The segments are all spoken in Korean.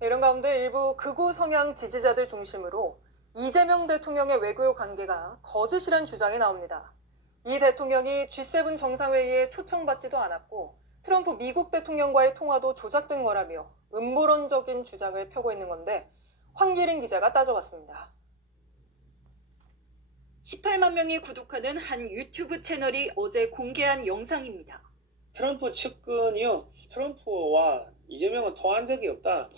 이런 가운데 일부 극우 성향 지지자들 중심으로 이재명 대통령의 외교 관계가 거짓이란 주장이 나옵니다. 이 대통령이 G7 정상회의에 초청받지도 않았고 트럼프 미국 대통령과의 통화도 조작된 거라며 음모론적인 주장을 펴고 있는 건데 황예린 기자가 따져봤습니다. 18만 명이 구독하는 한 유튜브 채널이 어제 공개한 영상입니다. 트럼프 측근이요. 트럼프와 이재명은 통화한 적이 없다.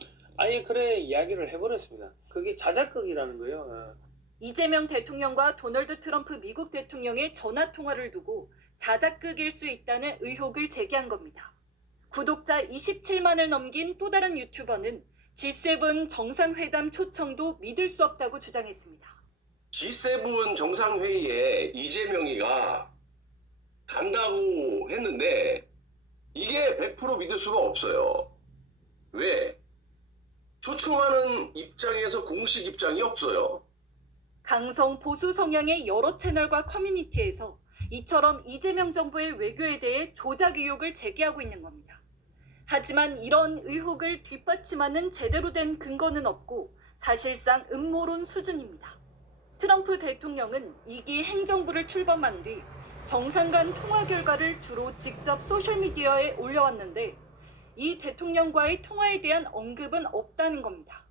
아예 그래 이야기를 해버렸습니다. 그게 자작극이라는 거예요. 이재명 대통령과 도널드 트럼프 미국 대통령의 전화 통화를 두고 자작극일 수 있다는 의혹을 제기한 겁니다. 구독자 27만을 넘긴 또 다른 유튜버는 G7 정상회담 초청도 믿을 수 없다고 주장했습니다. G7 정상회의에 이재명이가 간다고 했는데 이게 100% 믿을 수가 없어요. 왜? 초청하는 입장에서 공식 입장이 없어요. 강성 보수 성향의 여러 채널과 커뮤니티에서 이처럼 이재명 정부의 외교에 대해 조작 의혹을 제기하고 있는 겁니다. 하지만 이런 의혹을 뒷받침하는 제대로 된 근거는 없고 사실상 음모론 수준입니다. 트럼프 대통령은 2기 행정부를 출범한 뒤 정상 간 통화 결과를 주로 직접 소셜미디어에 올려왔는데 이 대통령과의 통화에 대한 언급은 없다는 겁니다.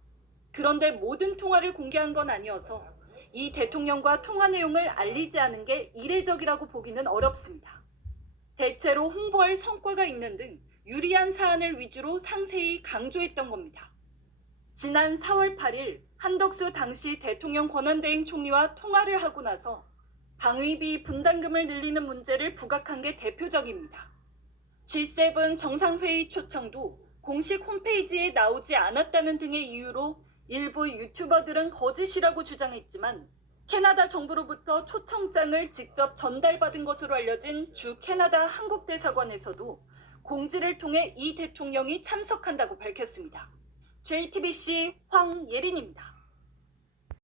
그런데 모든 통화를 공개한 건 아니어서 이 대통령과 통화 내용을 알리지 않은 게 이례적이라고 보기는 어렵습니다. 대체로 홍보할 성과가 있는 등 유리한 사안을 위주로 상세히 강조했던 겁니다. 지난 4월 8일 한덕수 당시 대통령 권한대행 총리와 통화를 하고 나서 방위비 분담금을 늘리는 문제를 부각한 게 대표적입니다. G7 정상회의 초청도 공식 홈페이지에 나오지 않았다는 등의 이유로 일부 유튜버들은 거짓이라고 주장했지만 캐나다 정부로부터 초청장을 직접 전달받은 것으로 알려진 주 캐나다 한국대사관에서도 공지를 통해 이 대통령이 참석한다고 밝혔습니다. JTBC 황예린입니다.